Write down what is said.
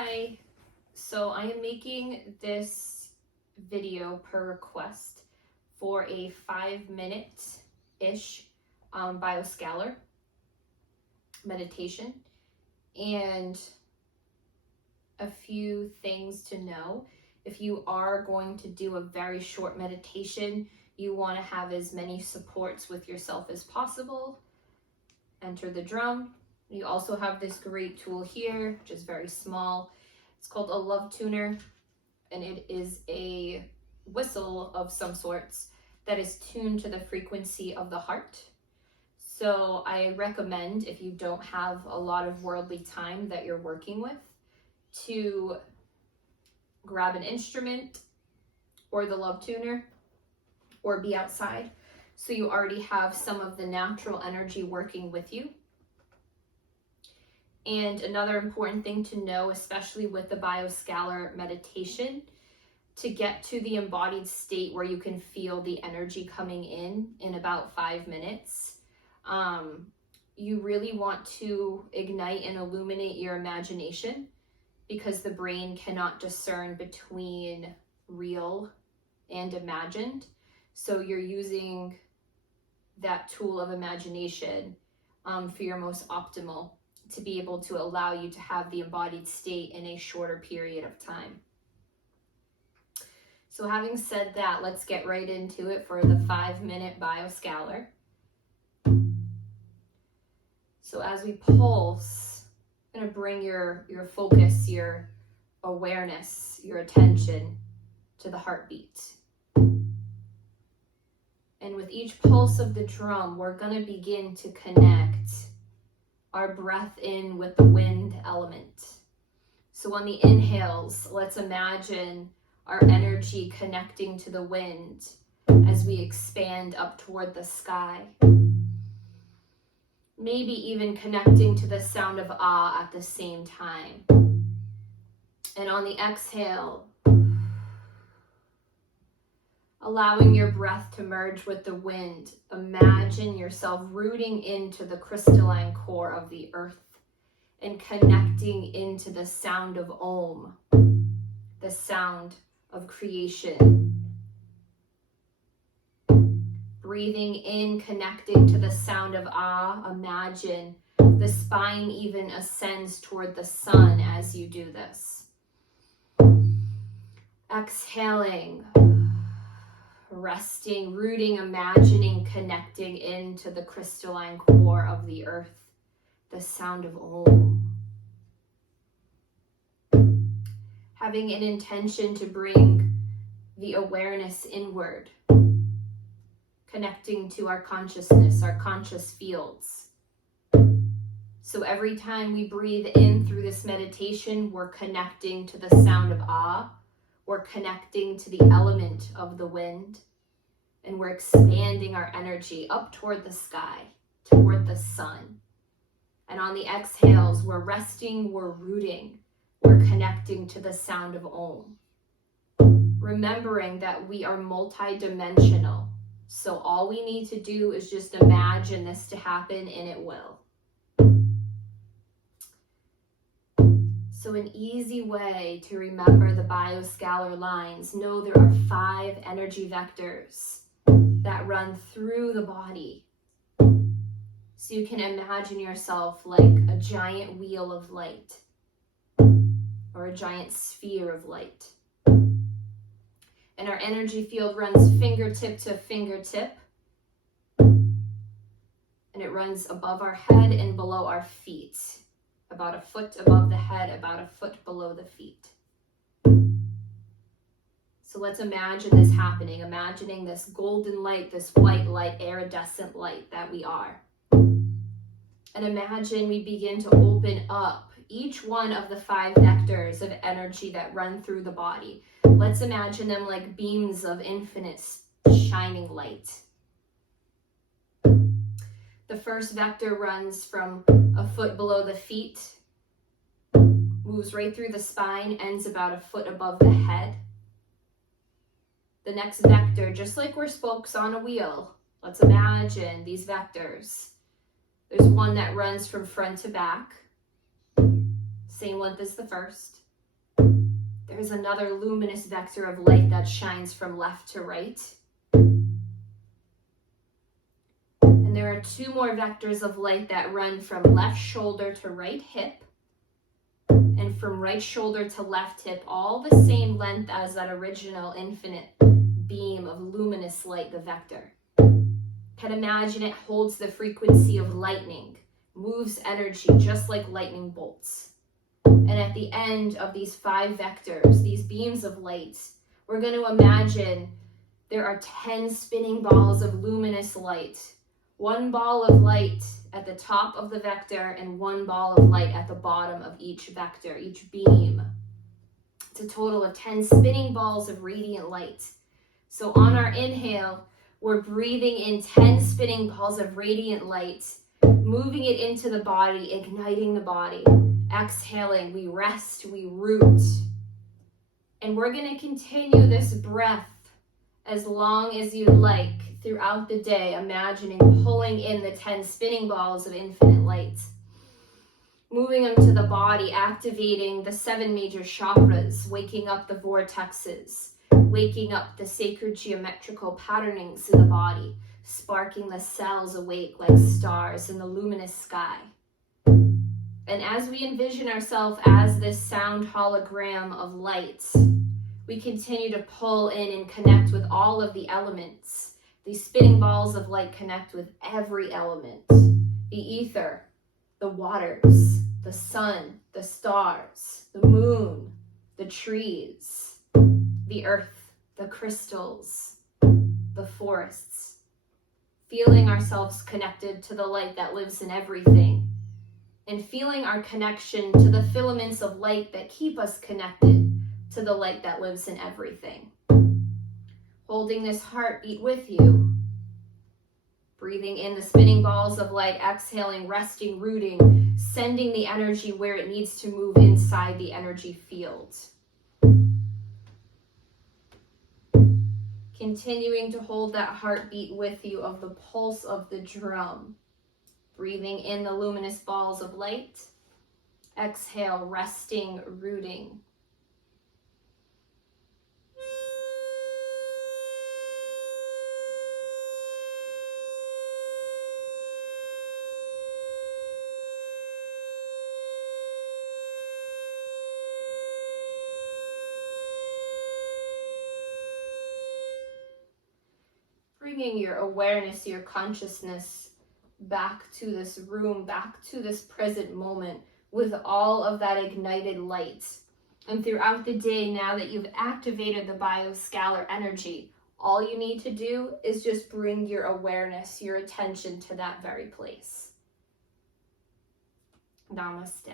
Hi, so I am making this video per request for a 5-minute-ish bioscalar meditation, and a few things to know. If you are going to do a very short meditation, you want to have as many supports with yourself as possible. Enter the drum. You also have this great tool here, which is very small. It's called a love tuner, and it is a whistle of some sorts that is tuned to the frequency of the heart. So I recommend, if you don't have a lot of worldly time that you're working with, to grab an instrument or the love tuner or be outside, so you already have some of the natural energy working with you. And another important thing to know, especially with the bioscalar meditation, to get to the embodied state where you can feel the energy coming in about 5 minutes, you really want to ignite and illuminate your imagination, because the brain cannot discern between real and imagined. So you're using that tool of imagination for your most optimal, to be able to allow you to have the embodied state in a shorter period of time. So having said that, let's get right into it for the 5-minute bioscalar. So as we pulse, I'm going to bring your focus, your awareness, your attention to the heartbeat. And with each pulse of the drum, we're going to begin to connect our breath in with the wind element. So on the inhales, let's imagine our energy connecting to the wind as we expand up toward the sky. Maybe even connecting to the sound of ah at the same time. And on the exhale, allowing your breath to merge with the wind, imagine yourself rooting into the crystalline core of the earth and connecting into the sound of Om, the sound of creation. Breathing in, connecting to the sound of Ah, imagine the spine even ascends toward the sun as you do this. Exhaling, resting, rooting, imagining, connecting into the crystalline core of the earth, the sound of Om. Having an intention to bring the awareness inward, connecting to our consciousness, our conscious fields. So every time we breathe in through this meditation, we're connecting to the sound of Ah, we're connecting to the element of the wind, and we're expanding our energy up toward the sky, toward the sun. And on the exhales, we're resting, we're rooting, we're connecting to the sound of Om. Remembering that we are multidimensional. So all we need to do is just imagine this to happen, and it will. So an easy way to remember the bioscalar lines, know there are 5 energy vectors that run through the body. So you can imagine yourself like a giant wheel of light or a giant sphere of light. And our energy field runs fingertip to fingertip. And it runs above our head and below our feet. About a foot above the head, about a foot below the feet. So let's imagine this happening. Imagining this golden light, this white light, iridescent light that we are. And imagine we begin to open up each one of the 5 vectors of energy that run through the body. Let's imagine them like beams of infinite shining light. The first vector runs from a foot below the feet, moves right through the spine, ends about a foot above the head. The next vector, just like we're spokes on a wheel, let's imagine these vectors. There's one that runs from front to back, same length as the first. There's another luminous vector of light that shines from left to right. And there are 2 more vectors of light that run from left shoulder to right hip, and from right shoulder to left hip, all the same length as that original infinite beam of luminous light, the vector. Can imagine it holds the frequency of lightning, moves energy just like lightning bolts. And at the end of these 5 vectors, these beams of light, we're going to imagine there are 10 spinning balls of luminous light. 1 ball of light at the top of the vector and 1 ball of light at the bottom of each vector, each beam. It's a total of 10 spinning balls of radiant light. So on our inhale, we're breathing in 10 spinning balls of radiant light, moving it into the body, igniting the body. Exhaling, we rest, we root. And we're going to continue this breath as long as you'd like throughout the day, imagining pulling in the 10 spinning balls of infinite light, moving them to the body, activating the 7 major chakras, waking up the vortexes, waking up the sacred geometrical patternings in the body, sparking the cells awake like stars in the luminous sky. And as we envision ourselves as this sound hologram of light, we continue to pull in and connect with all of the elements. These spinning balls of light connect with every element. The ether, the waters, the sun, the stars, the moon, the trees, the earth, the crystals, the forests. Feeling ourselves connected to the light that lives in everything. And feeling our connection to the filaments of light that keep us connected to the light that lives in everything. Holding this heartbeat with you. Breathing in the spinning balls of light, exhaling, resting, rooting, sending the energy where it needs to move inside the energy field. Continuing to hold that heartbeat with you of the pulse of the drum. Breathing in the luminous balls of light. Exhale, resting, rooting. Bringing your awareness, your consciousness back to this room, back to this present moment with all of that ignited light. And throughout the day, now that you've activated the bioscalar energy, all you need to do is just bring your awareness, your attention to that very place. Namaste.